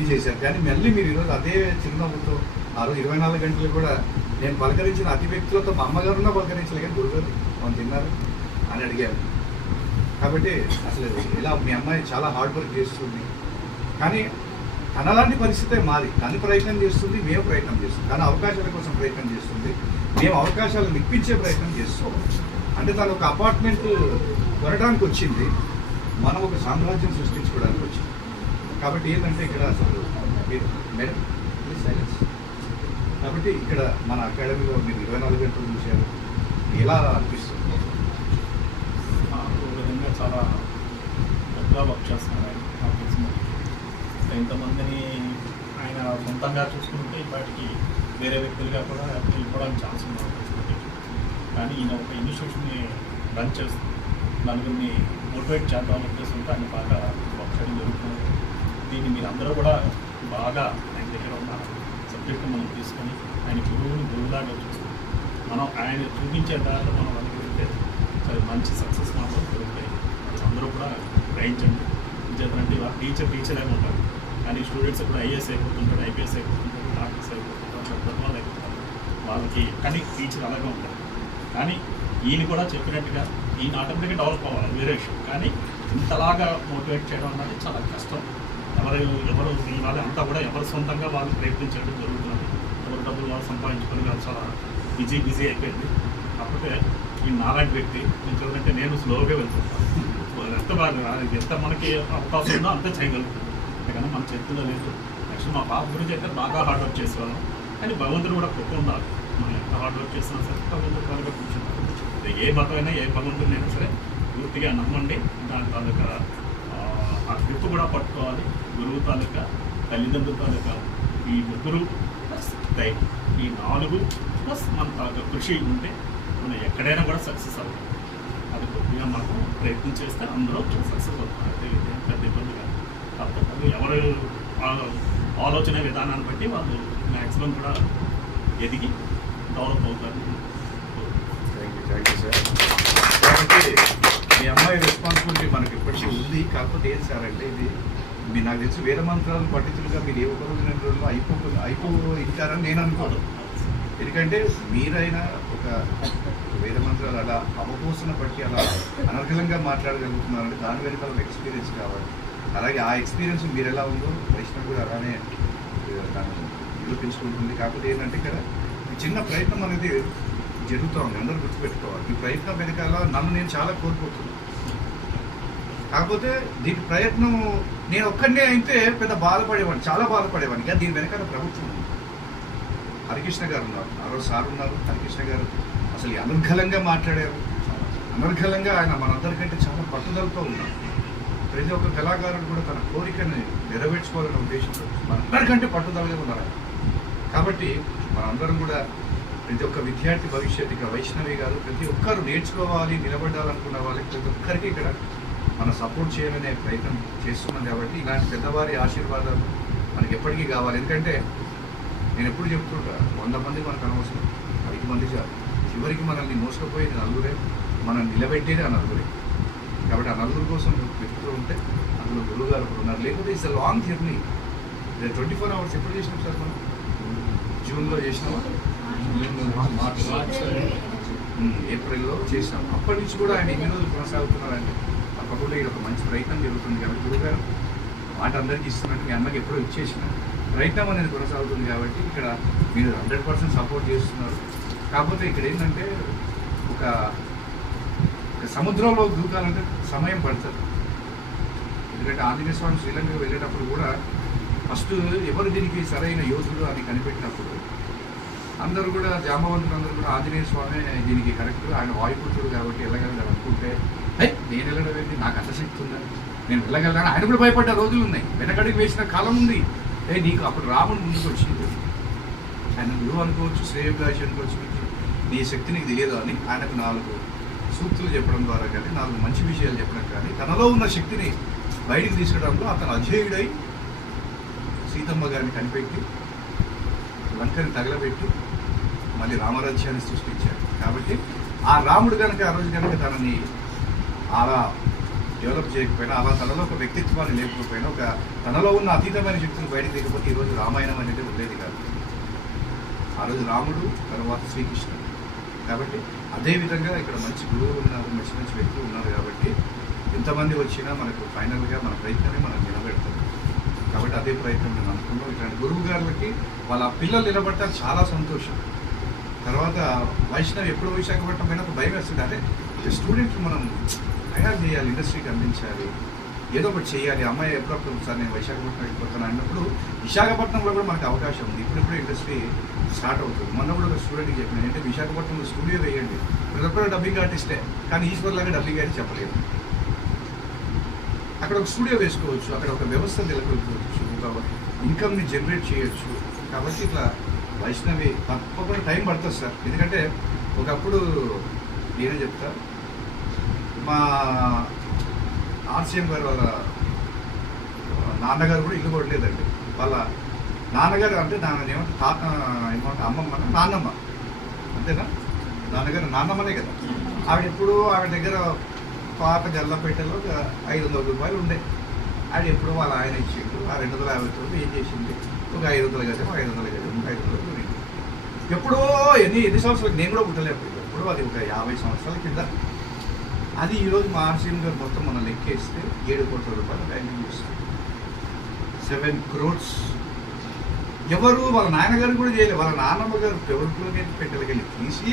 రద్దు చేశారు. కానీ మళ్ళీ మీరు ఈరోజు అదే చిరునవ్వుతో ఆ రోజు 24 గంటలు కూడా నేను పలకరించిన అతి వ్యక్తులతో మా అమ్మగారున్నా పలకరించలే, కానీ గురుగారు మనం తిన్నారు అని అడిగారు. కాబట్టి అసలు ఇలా మీ అమ్మాయి చాలా హార్డ్ వర్క్ చేస్తుంది, కానీ తనలాంటి పరిస్థితే మాది. తను ప్రయత్నం చేస్తుంది, మేము ప్రయత్నం చేస్తుంది. తన అవకాశాల కోసం ప్రయత్నం చేస్తుంది, మేము అవకాశాలను ఇప్పించే ప్రయత్నం చేస్తాం. అంటే తను ఒక అపార్ట్మెంట్ కొనడానికి వచ్చింది, మనం ఒక సామ్రాజ్యం సృష్టించుకోవడానికి వచ్చింది. కాబట్టి ఏంటంటే ఇక్కడ అసలు మేడం ప్లీజ్ సైలెన్స్. కాబట్టి ఇక్కడ మన అకాడమీలో మీరు 24 గంటలు చూశారు, ఎలా అనిపిస్తుంది? విధంగా చాలా గొప్పగా వర్క్ చేస్తున్నారు ఆయన. నాకు తెలిసిన ఇంతమందిని ఆయన సొంతంగా చూసుకుంటే ఇప్పటికి వేరే వ్యక్తులుగా కూడా వెళ్ళిపోవడానికి ఛాన్స్ ఉన్నారు. కానీ ఈయన ఒక ఇనిషియేషన్ని రన్ చేస్తూ నలుగురిని మోటివేట్ చేద్దామని ఉద్దేశంతో ఆయన బాగా వర్క్ చేయడం జరుగుతుంది. దీన్ని మీరు అందరూ కూడా బాగా ఆయన దగ్గర ఉన్న సబ్జెక్ట్ని మనం తీసుకొని ఆయన గురువులాగా చూసుకొని మనం ఆయన చూపించే దాంట్లో మనం అనుకుంటే చాలా మంచి సక్సెస్ మాత్రం దొరుకుతాయి. అందరూ కూడా గ్రహించండి. ఎందుకంటే టీచర్ ఏమి ఉంటారు, కానీ స్టూడెంట్స్ కూడా ఐఏఎస్ అయిపోతుంటారు, ఐపీఎస్ అయిపోతుంటారు, డాక్టర్స్ అయిపోతుంటారు, పెద్దవాళ్ళు అయిపోతారు. వాళ్ళకి కానీ టీచర్ అలాగే ఉంటారు. కానీ ఈయన కూడా చెప్పినట్టుగా ఈయన ఆటోమేటిక్గా డెవలప్ అవ్వాలి, వేరే విషయం. కానీ ఇంతలాగా మోటివేట్ చేయడం అన్నది చాలా కష్టం. ఎవరు వాళ్ళ అంతా కూడా ఎవరు సొంతంగా వాళ్ళు ప్రయత్నించడం జరుగుతున్నది. ఎవరు డబ్బులు వాళ్ళు సంపాదించుకొని వాళ్ళు చాలా బిజీ అయిపోయింది. కాకపోతే ఈ నాలాంటి వ్యక్తి ఎందుకంటే నేను స్లోగా వెళ్తుంటాను. ఎంత మనకి అవకాశం ఉందో అంతే చేయగలుగుతాం, అంతేగాని మన చేతుల్లో లేదు. నెక్స్ట్ మా పాప గురించి అయితే బాగా హార్డ్ వర్క్ చేసేవాళ్ళం. కానీ భగవంతుడు కూడా గొప్ప ఉండాలి. మనం ఎంత హార్డ్ వర్క్ చేసినా సరే భగవంతుడు త్వరగా కూర్చుంటారు. ఏ మతమైనా ఏ భగవంతుడినైనా సరే పూర్తిగా నమ్మండి. దాని తాలూకా ఆ గ్రిప్ కూడా పట్టుకోవాలి. గురువు తాలూకా, తల్లిదండ్రుల తాలూకా ఈ ముగ్గురు ప్లస్ దైవం, ఈ 4 ప్లస్ మన తాలూకా కృషి ఉంటే మనం ఎక్కడైనా కూడా సక్సెస్ అవుతాం. అది కొద్దిగా మనకు ప్రయత్నం చేస్తే అందరూ సక్సెస్ అవుతాం. అయితే పెద్ద ఇబ్బంది కాదు. కాకపోతే ఎవరు ఆలోచన విధానాన్ని బట్టి వాళ్ళు మ్యాక్సిమం కూడా ఎదిగి డెవలప్ అవుతారు. Thank you sir. కాబట్టి మీ అమ్మాయి రెస్పాన్సిబిలిటీ మనకి ఇప్పటికీ ఉంది. కాకపోతే ఏం సార్ అంటే ఇది మీరు నాకు తెలిసి వేద మంత్రాలను పట్టించులుగా మీరు ఏ ఒక్క రోజు 2 రోజుల్లో అయిపోయింటారని నేను అనుకోను. ఎందుకంటే మీరైనా ఒక వేద మంత్రాలు అలా అవపోసన బట్టి అలా అనర్గళంగా మాట్లాడగలుగుతున్నారంటే దాని వెనుక ఎక్స్పీరియన్స్ కావాలి. అలాగే ఆ ఎక్స్పీరియన్స్ మీరు ఎలా ఉందో వైష్ణవ్ కూడా అలానే దాన్ని నిరూపించుకుంటుంది. కాకపోతే ఏంటంటే ఇక్కడ చిన్న ప్రయత్నం అనేది జరుగుతూ ఉంది, అందరూ గుర్తుపెట్టుకోవాలి. ఈ ప్రయత్నం వెనకాల నన్ను నేను చాలా కోల్పోతున్నాను. కాకపోతే దీని ప్రయత్నం నేను ఒక్కడే అయితే పెద్ద బాధపడేవాడిని, చాలా బాధపడేవాడిని. కానీ దీని వెనకాల ప్రభుత్వం ఉంది. హరికృష్ణ గారు ఉన్నారు, ఆ రోజు సార్ ఉన్నారు. హరికృష్ణ గారు అసలు అనర్గళంగా మాట్లాడారు, అనర్గళంగా ఆయన మనందరికంటే చాలా పట్టుదలతో ఉన్నారు. ప్రతి ఒక్క కళాకారుడు కూడా తన కోరికని నెరవేర్చుకోవాలనే ఉద్దేశంతో మనందరికంటే పట్టుదలగా ఉన్నారు. కాబట్టి మనందరం కూడా ప్రతి ఒక్క విద్యార్థి భవిష్యత్తు ఇక్కడ వైష్ణవి గారు ప్రతి ఒక్కరు నేర్చుకోవాలి, నిలబడాలనుకున్న వాళ్ళకి ప్రతి ఒక్కరికి ఇక్కడ మనం సపోర్ట్ చేయాలనే ప్రయత్నం చేస్తున్నాం. కాబట్టి ఇలాంటి పెద్దవారి ఆశీర్వాదాలు మనకి ఎప్పటికీ కావాలి. ఎందుకంటే నేను ఎప్పుడు చెప్తుంటా, 100 మంది మనకు అనవసరం, 5 మంది చాలు. చివరికి మనల్ని మోసుకుపోయేది నలుగురే, మనం నిలబెట్టేది ఆ నలుగురే. కాబట్టి ఆ నలుగురు కోసం వెతుకుతూ ఉంటే అందులో గురువు గారు ఉన్నారు. లేకపోతే ఇట్స్ లాంగ్ జర్నీ. 24 hours ఎప్పుడు చేసినాం సార్ మనం? జూన్లో చేసినామా, మార్చ్, ఏప్రిల్లో చేసినాం. అప్పటి నుంచి కూడా ఆయన ఎన్ని రోజులు కొనసాగుతున్నారంటే తప్పకుండా ఇది ఒక మంచి ప్రయత్నం జరుగుతుంది. కాబట్టి గురుగారు మాట అందరికీ ఇస్తున్నట్టు మీ అన్నకి ఎప్పుడో ఇచ్చేసిన ప్రయత్నం అనేది కొనసాగుతుంది. కాబట్టి ఇక్కడ మీరు 100% సపోర్ట్ చేస్తున్నారు. కాకపోతే ఇక్కడ ఏంటంటే ఒక సముద్రంలో దూకాలంటే సమయం పడుతుంది. ఎందుకంటే ఆంజనేయ స్వామి శ్రీలంకకు వెళ్ళేటప్పుడు కూడా ఫస్ట్ ఎవరు దీనికి సరైన యోధుడు అని కనిపెట్టినప్పుడు అందరూ కూడా జాంబవంతులందరూ కూడా ఆంజనేయ స్వామి దీనికి కరెక్ట్, ఆయన వాయుపుత్రుడు కాబట్టి వెళ్ళగలరు అనుకుంటే నేను వెళ్ళడం ఏంటి, నాకు అంత శక్తి ఉందని, నేను వెళ్ళగలను. ఆయన కూడా భయపడ్డ రోజులు ఉన్నాయి, వెనకడికి వేసిన కాలం ఉంది. నీకు అప్పుడు రాముడు ముందుకు వచ్చింది, ఆయన గురువు అనుకోవచ్చు, శ్రేయోభిలాషి అనుకోవచ్చు, నీ శక్తి నీకు తెలియదు అని ఆయనకు 4 సూక్తులు చెప్పడం ద్వారా కానీ 4 మంచి విషయాలు చెప్పడం కానీ తనలో ఉన్న శక్తిని బయటికి తీసుకురావడంలో అతను అజేయుడై సీతమ్మ గారిని కనిపెట్టి లంకని తగలబెట్టి మళ్ళీ రామరాజ్యాన్ని సృష్టించాడు. కాబట్టి ఆ రాముడు కనుక ఆ రోజు కనుక తనని అలా డెవలప్ చేయకపోయినా, అలా తనలో ఒక వ్యక్తిత్వాన్ని లేకపోయినా, ఒక తనలో ఉన్న అతీతమైన శక్తిని బయటకు దిగకపోతే ఈరోజు రామాయణం అనేది ఉండేది కాదు. ఆ రోజు రాముడు, తర్వాత శ్రీకృష్ణుడు. కాబట్టి అదేవిధంగా ఇక్కడ మంచి గురువులు ఉన్నారు, మంచి మంచి వ్యక్తులు ఉన్నారు. కాబట్టి ఎంతమంది వచ్చినా మనకు ఫైనల్గా మన ప్రయత్నమే మనం నిలబెడతాం. కాబట్టి అదే ప్రయత్నం నేను అనుకున్నాం. ఇట్లాంటి గురువు గారులకి వాళ్ళ పిల్లలు నిలబడతారు, చాలా సంతోషం. తర్వాత వైష్ణవ్ ఎప్పుడు విశాఖపట్నం అయినా ఒక భయం వేస్తుంది. అదే స్టూడెంట్ మనం తయారు చేయాలి, ఇండస్ట్రీకి అందించాలి, ఏదో ఒకటి చేయాలి. అమ్మాయి ఎప్పుడప్పుడు సార్ నేను విశాఖపట్నం వెళ్ళిపోతాను అన్నప్పుడు విశాఖపట్నంలో కూడా మనకు అవకాశం ఉంది. ఇప్పుడు ఇండస్ట్రీ స్టార్ట్ అవుతుంది. మొన్న కూడా ఒక స్టూడెంట్కి చెప్పిన అంటే విశాఖపట్నంలో స్టూడియో వేయండి, ప్రతి ఒక్కరు డబ్బింగ్ ఆర్టిస్టే, కానీ ఈశ్వర్లాగా డబ్బింగ్ అయితే చెప్పలేదు. అక్కడ ఒక స్టూడియో వేసుకోవచ్చు, అక్కడ ఒక వ్యవస్థ నెలకొల్పవచ్చు, ఒక ఇన్కమ్ని జనరేట్ చేయొచ్చు. కాబట్టి ఇట్లా వైష్ణవి తప్పకుండా టైం పడుతుంది సార్. ఎందుకంటే ఒకప్పుడు నేనే చెప్తా, మా ఆర్సీఎం గారు వాళ్ళ నాన్నగారు కూడా ఇల్లు కొట్టలేదండి. వాళ్ళ నాన్నగారు అంటే ఏమంటే తాత ఏమంటే అమ్మమ్మ నాన్నమ్మ అంతేనా, నాన్నమ్మనే కదా. ఆవిడ దగ్గర పాత జల్లపేటలో ఒక 500 రూపాయలు ఉండే. ఆవిడ ఎప్పుడు వాళ్ళ ఆయన ఇచ్చిండు. ఆ 250 ఏం చేసింది, ఒక 500 గజం 500 గురించి ఎప్పుడో ఎన్ని సంవత్సరాలు, నేను కూడా పుట్టలేదు ఎప్పుడు, అది ఒక 50 సంవత్సరాల కింద. అది ఈరోజు మా ఆర్సీఎం గారు మొత్తం మనం లెక్కేస్తే 7 కోట్ల రూపాయలు వాల్యూ చేస్తుంది. 7 crores. ఎవరు వాళ్ళ నాన్నగారు కూడా చేయలేదు. వాళ్ళ నాన్నమ్మ గారు ఎవరిలోకి పెట్టెలకెళ్ళి తీసి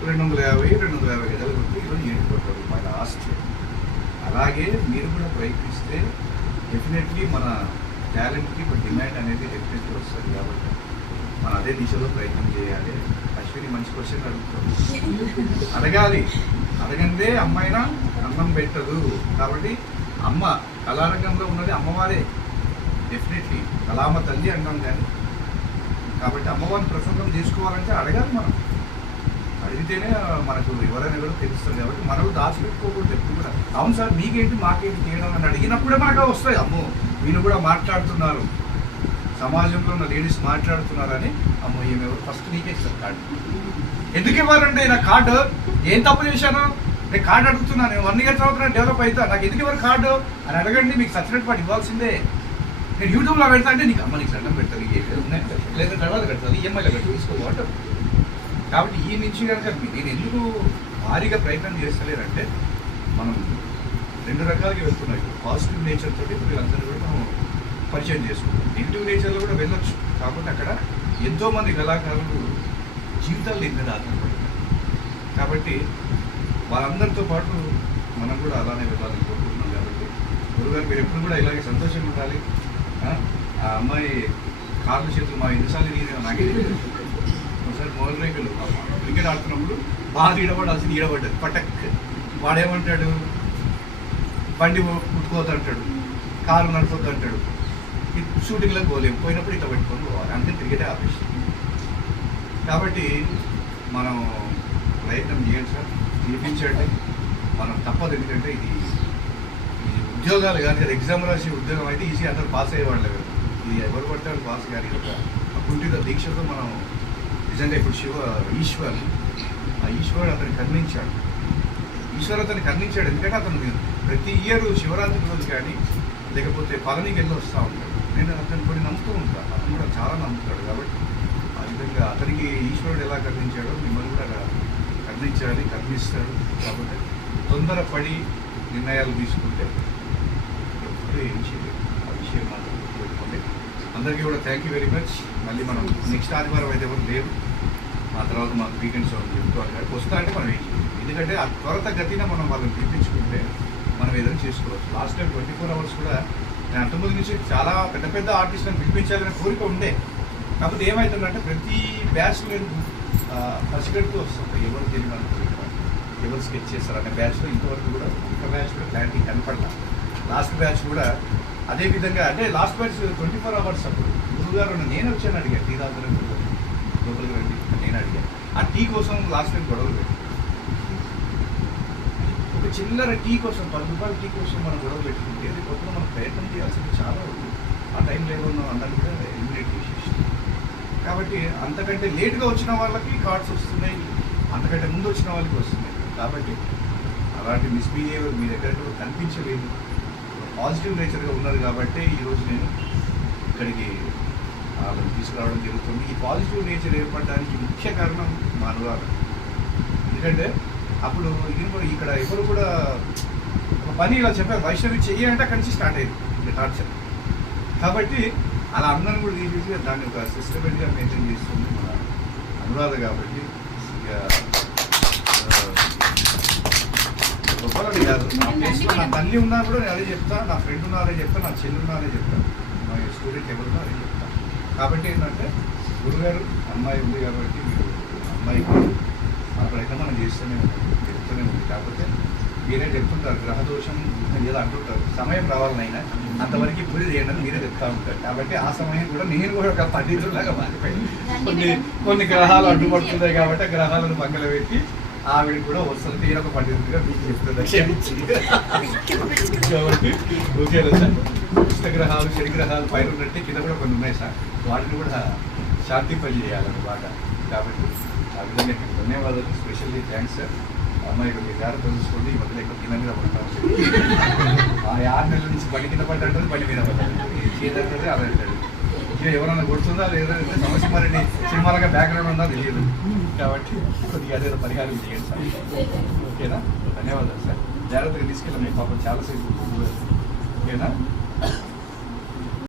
250 గజాలు కొట్టి ఈరోజు 7 కోట్ల రూపాయల ఆస్తి. అలాగే మీరు కూడా ప్రయత్నిస్తే డెఫినెట్లీ మన టాలెంట్కి ఒక డిమాండ్ అనేది డెఫినెట్లీ వస్తుంది. కాబట్టి మనం అదే దిశలో ప్రయత్నం చేయాలి. అశ్విని మంచి క్వశ్చన్ అడుగుతాం, అడగాలి. అడగందే అమ్మాయినా అన్నం పెట్టదు. కాబట్టి అమ్మ కళారంగంలో ఉన్నది అమ్మవారే, డెఫినెట్లీ కళామ తల్లి అంటాం. కానీ కాబట్టి అమ్మవారిని ప్రసన్నం చేసుకోవాలంటే అడగాలి. మనం అడిగితేనే మనకు ఎవరైనా కూడా తెలుస్తుంది. కాబట్టి మనకు దాచిపెట్టుకోకూడదు ఎప్పుడు కూడా. అవును సార్ మీకేంటి మాకేంటి చేయడం అని అడిగినప్పుడే మనకు వస్తాయి. అమ్మో వీళ్ళు కూడా మాట్లాడుతున్నారు, సమాజంలో ఉన్న లేడీస్ మాట్లాడుతున్నారని. అమ్మో ఏమెవరు ఫస్ట్ నీకే ఇస్తారు కార్డు. ఎందుకు ఇవ్వాలండి నా కార్డు? ఏం తప్పు చేశాను? నేను కార్డు అడుగుతున్నాను, నేను 1 year తర్వాత డెవలప్ అవుతా, నాకు ఎందుకు ఇవ్వరు కార్డు అని అడగండి. మీకు సర్టిఫికేట్ పాటు ఇవ్వాల్సిందే. నేను యూట్యూబ్లో పెడతా అంటే నీకు అమ్మ నీకు దండం పెడతాను, లేదా తర్వాత పెడతాను, ఈఎంఐలో కట్టి తీసుకోవాలంటారు. కాబట్టి ఈ నుంచి కనుక నేను ఎందుకు భారీగా ప్రయత్నం చేస్తలేనంటే మనం 2 రకాలుగా వెళ్తున్నాయి. పాజిటివ్ నేచర్ తోటి వీళ్ళందరూ కూడా మనం పరిచయం చేసుకుంటాం. నెగిటివ్ నేచర్లో కూడా వెళ్ళొచ్చు. కాబట్టి అక్కడ ఎంతోమంది కళాకారులు జీవితాలు దీని మీద ఆధారపడుతుంది. కాబట్టి వాళ్ళందరితో పాటు మనం కూడా అలానే వెళ్ళాలని కోరుకుంటున్నాం. కాబట్టి గురుగారు మీరు ఎప్పుడు కూడా ఇలాగే సంతోషంగా ఉండాలి. ఆ అమ్మాయి కార్ల చేతులు మా ఎన్నిసార్లు నేను నాకే తెలియదు. ఒకసారి మొదలు రేకులు క్రికెట్ ఆడుతున్నప్పుడు బాగా ఈడబడాల్సింది ఈడబడ్డది పటక్. వాడేమంటాడు, బండి పుట్టుకోవద్దు అంటాడు, కారు నడపొద్దు అంటాడు. షూటింగ్లో పోలేము, పోయినప్పుడు ఇట్లా పెట్టుకొని పోవాలి, అంటే క్రికెటే ఆపేసి. కాబట్టి మనం ప్రయత్నం చేయండి సార్, చేయించండి. మనం తప్పదు. ఎందుకంటే ఇది ఉద్యోగాలు కానీ కదా, ఎగ్జామ్ రాసి ఉద్యోగం అయితే ఈజీ, అందరూ పాస్ అయ్యేవాళ్ళు కదా. ఇది ఎవరు పట్టారు పాస్ కానీ ఒక కుంటితో దీక్షతో మనం నిజంగా ఇప్పుడు ఈశ్వరుడు అతన్ని కరుణించాడు. అతన్ని కరుణించాడు. ఎందుకంటే అతను ప్రతి ఇయర్ శివరాత్రి రోజు కానీ లేకపోతే పళనికి వెళ్ళి వస్తూ ఉంటాడు. నేను అతను కొన్ని నమ్ముతూ ఉంటాను, అతను కూడా చాలా నమ్ముతాడు. కాబట్టి ఆ విధంగా అతనికి ఈశ్వరుడు ఎలా కరుణించాడో మిమ్మల్ని కూడా కరుణించాలి, కరుణిస్తాడు. కాబట్టి తొందరపడి నిర్ణయాలు తీసుకుంటే ఎప్పుడు ఏం చేయలేదు. ఆ విషయం మాత్రం గుర్తుపెట్టుకోండి. అందరికీ కూడా థ్యాంక్ యూ వెరీ మచ్. మళ్ళీ మనం నెక్స్ట్ ఆదివారం అయితే ఎవరు లేరు. ఆ తర్వాత మాకు వీకెండ్స్ చెప్తూ అక్కడికి వస్తా అంటే మనం ఏం చేయాలి. ఎందుకంటే ఆ త్వరతగతిన మనం వాళ్ళని పిలిపించుకుంటే మనం ఏదైనా చేసుకోవచ్చు. లాస్ట్ టైం 24 hours కూడా నేను అంతకుముందు నుంచి చాలా పెద్ద పెద్ద ఆర్టిస్ట్లను పిలిపించాలనే కోరిక ఉండే. కాకపోతే ఏమవుతుందంటే ప్రతి బ్యాచ్ నేను పసిగడుతూ వస్తుంది. ఎవరు తెలియని కోరిక, ఎవరు స్కెచ్ చేస్తారనే బ్యాచ్లో ఇంతవరకు కూడా ఒక బ్యాచ్ కూడా క్లారిటీ కనపడలా. లాస్ట్ బ్యాచ్ కూడా అదే విధంగా, అంటే లాస్ట్ బ్యాచ్ 24 hours అప్పుడు గురువుగారు నేను వచ్చాను అడిగాను, టీ తాగుతారని లోపలికి రండి నేను అడిగాను. ఆ టీ కోసం లాస్ట్ టైం గొడవలు పెట్టి, ఒక చిల్లర టీ కోసం 10 రూపాయల టీ కోసం మనం గొడవ పెట్టుకుంటే కొత్తగా మనం ప్రయత్నం చేయాల్సింది చాలా ఉంది. ఆ టైం లేకుండా అందరినీ కూడా ఎలిమినేట్ చేసేసి. కాబట్టి అంతకంటే లేట్గా వచ్చిన వాళ్ళకి కార్డ్స్ వస్తున్నాయి, అంతకంటే ముందు వచ్చిన వాళ్ళకి వస్తున్నాయి. కాబట్టి అలాంటి మిస్బిహేవియర్ మీ దగ్గర కూడా కనిపించలేదు. పాజిటివ్ నేచర్గా ఉన్నారు కాబట్టి ఈరోజు నేను ఇక్కడికి వాళ్ళని తీసుకురావడం జరుగుతుంది. ఈ పాజిటివ్ నేచర్ ఏర్పడడానికి ముఖ్య కారణం మా అనురాధ. ఎందుకంటే అప్పుడు ఇది కూడా ఇక్కడ ఎవరు కూడా ఒక పని ఇలా చెప్పారు, వైష్ణవి చెయ్యాలంటే అక్కడి నుంచి స్టార్ట్ అయ్యింది ఇంకా టార్చర్. కాబట్టి అలా అందరం కూడా తీసేసి దాన్ని ఒక సిస్టమేటిక్గా మెయింటైన్ చేస్తుంది మన అనురాధ. కాబట్టి ఇక గొప్పలని కాదు, నా ప్లేస్లో నా తల్లి ఉన్నా కూడా నేను అదే చెప్తాను, నా ఫ్రెండ్ ఉన్నా అదే చెప్తాను, నా చెల్లి ఉన్నా అదే చెప్తాను, మా స్టూడెంట్ ఎవరున్నా అదే చెప్తాను. కాబట్టి ఏంటంటే గురుగారు అమ్మాయి ఉంది కాబట్టి మీరు అమ్మాయికి అక్కడైతే మనం చేస్తూనే ఉంది. కాకపోతే మీరే చెప్తుంటారు గ్రహదోషం ఏదో అంటుంటారు, సమయం రావాలనైనా అంతవరకు పూజ చేయండి అని మీరే చెప్తా ఉంటారు. కాబట్టి ఆ సమయం కూడా నేను కూడా ఒక పండితులాగా మారిపోయింది. కొన్ని గ్రహాలు అడ్డుపడుతున్నాయి కాబట్టి ఆ గ్రహాలను పక్కన పెట్టి ఆవిడ కూడా వస్తుంది, నేను ఒక పండితుడిగా మీకు చెప్తుంది క్షమించి. కాబట్టి ఓకేనా సార్, ఇష్టగ్రహాలు శనిగ్రహాలు పైన ఉన్నట్టే కింద కూడా కొన్ని ఉన్నాయి సార్, వాటిని కూడా శాంతింపజేయాలన్నమాట. కాబట్టి ఆ విధంగా ధన్యవాదాలు, స్పెషల్లీ థ్యాంక్స్ సార్. అమ్మాయి కొంచెం జాగ్రత్త తెలుసుకోండి, ఈ మధ్యలో ఎక్కువ కింద మీద పడతాను. ఆ 6 నెలల నుంచి బండి కింద పడ్డాడు, బండి మీద పడ్డాడు, చేదంటే అదే అంటాడు. ఇక ఎవరైనా గుర్తుందా లేదంటే సమస్య మరి సినిమాలుగా బ్యాక్గ్రౌండ్ ఉందా తెలియదు. కాబట్టి కొద్దిగా అదేదో పరిహారం చేయండి సార్, ఓకేనా? ధన్యవాదాలు సార్. జాగ్రత్తగా తీసుకెళ్ళండి, పాపం చాలాసేపు ఓకేనా?